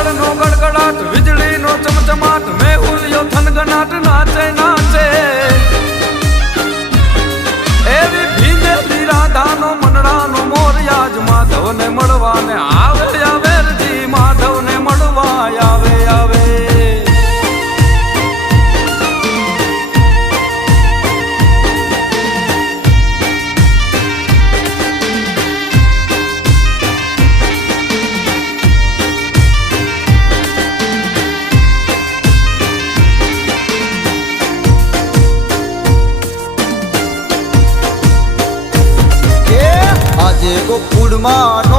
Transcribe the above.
વાદળનો ગડગડાટ વીજળીનો ચમચમાટ મેહુલિયો થનગનાટ નાચે નાચે એવી ભીંજેલી રાધાનો મનડાનો મોરિયાજ માધવને મળવાને આવે આવે જી માધવને મળવા આવે આવે આજે ગોકુળમાં